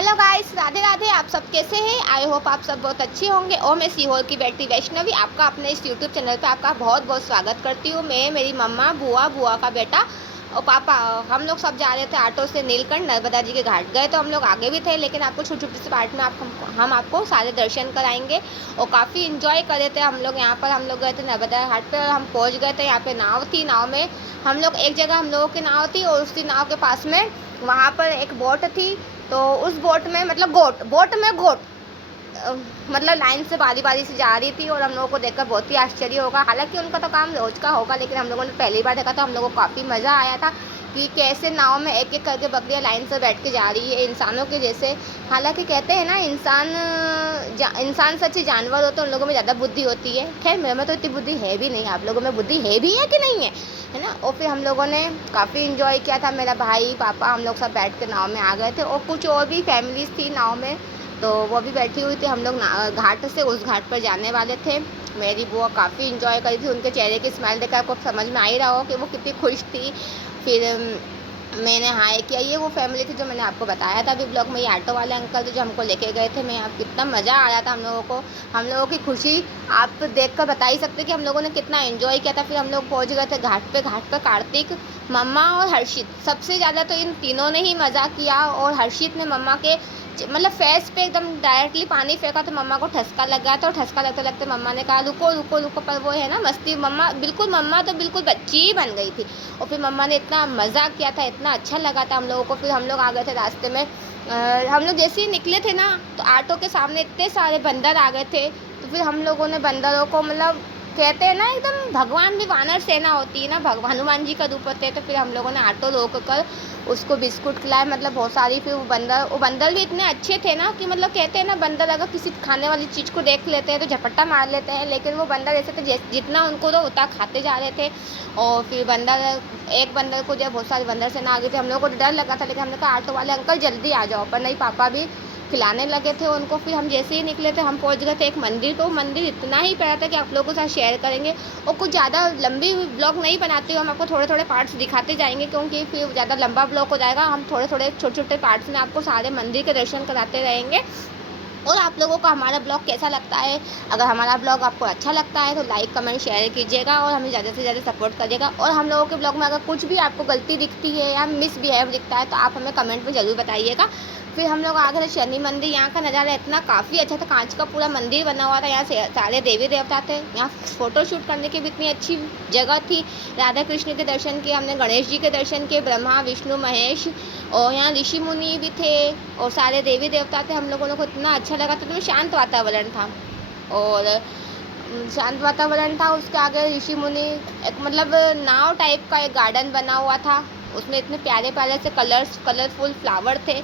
Hello guys, Radhe Radhe. आप सब कैसे हैं? आई होप आप सब बहुत अच्छे होंगे। और मैं सीहोर की बेटी वैष्णवी आपका अपने इस यूट्यूब चैनल पे आपका बहुत बहुत स्वागत करती हूँ। मैं, मेरी मम्मा, बुआ, बुआ का बेटा और पापा, हम लोग सब जा रहे थे ऑटो से नीलकंठ नर्मदा जी के घाट गए। तो हम लोग आगे भी थे, लेकिन आपको छोटी छोटी सी पार्ट में हम आपको सारे दर्शन कराएंगे। और काफ़ी इंजॉय कर रहे थे हम लोग। यहाँ पर हम लोग गए थे नर्मदा घाट पे और हम पहुँच गए थे। यहाँ पे नाव थी, नाव में हम लोग एक जगह हम लोगों की नाव थी और उसी नाव के पास में वहाँ पर एक बोट थी। तो उस बोट में मतलब बोट में गोट मतलब लाइन से बारी बारी से जा रही थी और हम लोगों को देखकर बहुत ही आश्चर्य होगा। हालांकि उनका तो काम रोज का होगा, लेकिन हम लोगों ने पहली बार देखा तो हम लोगों को काफ़ी मज़ा आया था कि कैसे नाव में एक एक करके बकरियां लाइन से बैठ के जा रही है इंसानों के जैसे। हालांकि कहते हैं ना, इंसान सच्चे जानवर होते हैं, उन लोगों में ज़्यादा बुद्धि होती है। खैर मेरे में तो इतनी बुद्धि है भी नहीं, आप लोगों में बुद्धि है भी है कि नहीं है ना। और फिर हम लोगों ने काफ़ी इंजॉय किया था। मेरा भाई, पापा, हम लोग सब बैठ के नाव में आ गए थे और कुछ और भी फैमिलीज थी नाव में, तो वो भी बैठी हुई थी। हम लोग घाट से उस घाट पर जाने वाले थे। मेरी बुआ काफ़ी इंजॉय करी थी, उनके चेहरे की स्माइल देखकर आपको समझ में आ ही रहा हो कि वो कितनी खुश थी। फिर मैंने हाय किया। ये वो फैमिली थी जो मैंने आपको बताया था अभी ब्लॉग में। ये ऑटो वाले अंकल थे जो हमको लेके गए थे। मैं यहाँ कितना मज़ा आया था हम लोगों को। हम लोगों की खुशी आप देख कर बता ही सकते कि हम लोगों ने कितना एंजॉय किया था। फिर हम लोग पहुँच गए थे घाट पे। घाट पे कार्तिक, मम्मा और हर्षित, सबसे ज़्यादा तो इन तीनों ने ही मज़ा किया। और हर्षित ने मम्मा के मतलब फेस पे एकदम डायरेक्टली पानी फेंका तो मम्मा को ठसका लग गया। तो ठसका लगते लगते मम्मा ने कहा रुको रुको रुको, पर वो है ना मस्ती, मम्मा तो बिल्कुल बच्ची ही बन गई थी। और फिर मम्मा ने इतना मज़ा किया था, इतना अच्छा लगा था हम लोगों को। फिर हम लोग आ गए थे रास्ते में। हम लोग जैसे ही निकले थे ना, तो ऑटो के सामने इतने सारे बंदर आ गए थे। तो फिर हम लोगों ने बंदरों को मतलब कहते हैं ना, एकदम भगवान भी वानर सेना होती है ना, भगवान हनुमान जी का रूप होते हैं। तो फिर हम लोगों ने ऑटो रोक कर उसको बिस्कुट खिलाए, मतलब बहुत सारी। फिर वो बंदर भी इतने अच्छे थे ना कि मतलब कहते हैं ना, बंदर अगर किसी खाने वाली चीज़ को देख लेते हैं तो झपट्टा मार लेते हैं, लेकिन वो बंदर ऐसे थे जितना उनको दो उतना खाते जा रहे थे। और फिर एक बंदर को जब बहुत सारे बंदर सेना आ गए थे, हम लोग को डर लगा था, लेकिन हमने कहा ऑटो वाले अंकल जल्दी आ जाओ, पर नहीं, पापा भी खिलाने लगे थे उनको। फिर हम जैसे ही निकले थे हम पहुंच गए थे एक मंदिर। तो मंदिर इतना ही प्यारा था कि आप लोगों के साथ शेयर करेंगे। और कुछ ज़्यादा लंबी ब्लॉग नहीं बनाती हूँ, हम आपको थोड़े थोड़े पार्ट्स दिखाते जाएंगे, क्योंकि फिर ज़्यादा लंबा ब्लॉग हो जाएगा। हम थोड़े थोड़े छोटे छोटे पार्ट्स में आपको सारे मंदिर के दर्शन कराते रहेंगे। और आप लोगों को हमारा ब्लॉग कैसा लगता है? अगर हमारा ब्लॉग आपको अच्छा लगता है तो लाइक कमेंट शेयर कीजिएगा और हमें ज़्यादा से ज़्यादा सपोर्ट करिएगा। और हम लोगों के ब्लॉग में अगर कुछ भी आपको गलती दिखती है या मिसबिहेव दिखता है तो आप हमें कमेंट में ज़रूर बताइएगा। फिर हम लोग आ गए थे शनि मंदिर। यहाँ का नज़ारा इतना काफ़ी अच्छा था, कांच का पूरा मंदिर बना हुआ था। यहाँ से सारे देवी देवता थे। यहाँ फ़ोटो शूट करने की भी इतनी अच्छी जगह थी। राधा कृष्ण के दर्शन किए हमने, गणेश जी के दर्शन किए, ब्रह्मा विष्णु महेश, और यहाँ ऋषि मुनि भी थे और सारे देवी देवता थे। हम लोगों को इतना अच्छा लगा था। तो शांत वातावरण था और शांत वातावरण था। उसके आगे ऋषि मुनि, एक मतलब नाव टाइप का एक गार्डन बना हुआ था। उसमें इतने प्यारे प्यारे से कलरफुल फ्लावर थे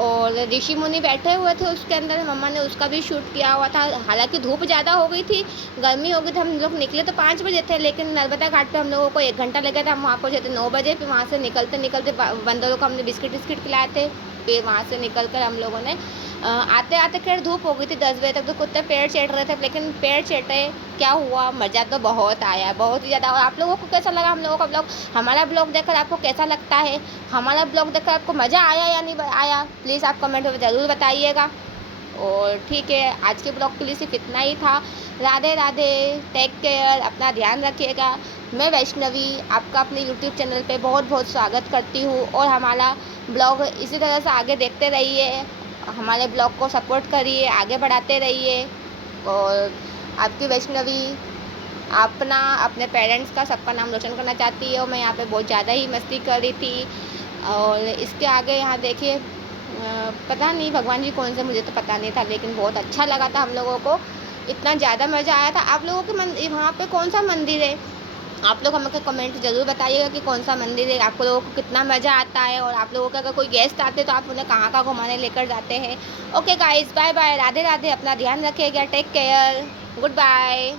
और ऋषि मुनि बैठे हुए थे उसके अंदर। मम्मा ने उसका भी शूट किया हुआ था। हालांकि धूप ज़्यादा हो गई थी, गर्मी हो गई थी। हम लोग निकले तो 5 बजे थे, लेकिन नर्मदा घाट पे हम लोगों को 1 घंटा लगा था। हम वहाँ पहुँचे थे 9 बजे। फिर वहाँ से निकलते निकलते बंदरों को हमने बिस्किट खिलाए थे। फिर वहाँ से निकल कर हम लोगों ने आते आते खैर धूप हो गई थी 10 बजे तक। तो कुत्ते पेड़ चढ़ रहे थे, लेकिन पेड़ चढ़े क्या हुआ, मज़ा तो बहुत आया, बहुत ही ज़्यादा। और आप लोगों को कैसा लगा हम लोगों का ब्लॉग? हमारा ब्लॉग देखकर आपको कैसा लगता है? हमारा ब्लॉग देखकर आपको मज़ा आया या नहीं आया? प्लीज़ आप कमेंट में ज़रूर बताइएगा। और ठीक है, आज के ब्लॉग के लिए सिर्फ इतना ही था। राधे राधे, टेक केयर, अपना ध्यान रखिएगा। मैं वैष्णवी आपका अपने यूट्यूब चैनल पे बहुत बहुत स्वागत करती हूँ। और हमारा ब्लॉग इसी तरह से आगे देखते रहिए, हमारे ब्लॉग को सपोर्ट करिए, आगे बढ़ाते रहिए। और आपकी वैष्णवी अपना अपने पेरेंट्स का सबका नाम रोशन करना चाहती है। और मैं यहाँ पे बहुत ज़्यादा ही मस्ती कर रही थी। और इसके आगे यहाँ देखिए, पता नहीं भगवान जी कौन से, मुझे तो पता नहीं था, लेकिन बहुत अच्छा लगा था हम लोगों को। इतना ज़्यादा मज़ा आया था। आप लोगों के वहाँ पे कौन सा मंदिर है? आप लोग हमें कमेंट ज़रूर बताइएगा कि कौन सा मंदिर है, आप लोगों को कितना मज़ा आता है। और आप लोगों का अगर कोई गेस्ट आते हैं तो आप उन्हें कहाँ कहाँ घुमाने लेकर जाते हैं। Okay guys, bye bye, Radhe Radhe, अपना ध्यान रखिएगा, टेक केयर, गुड बाय।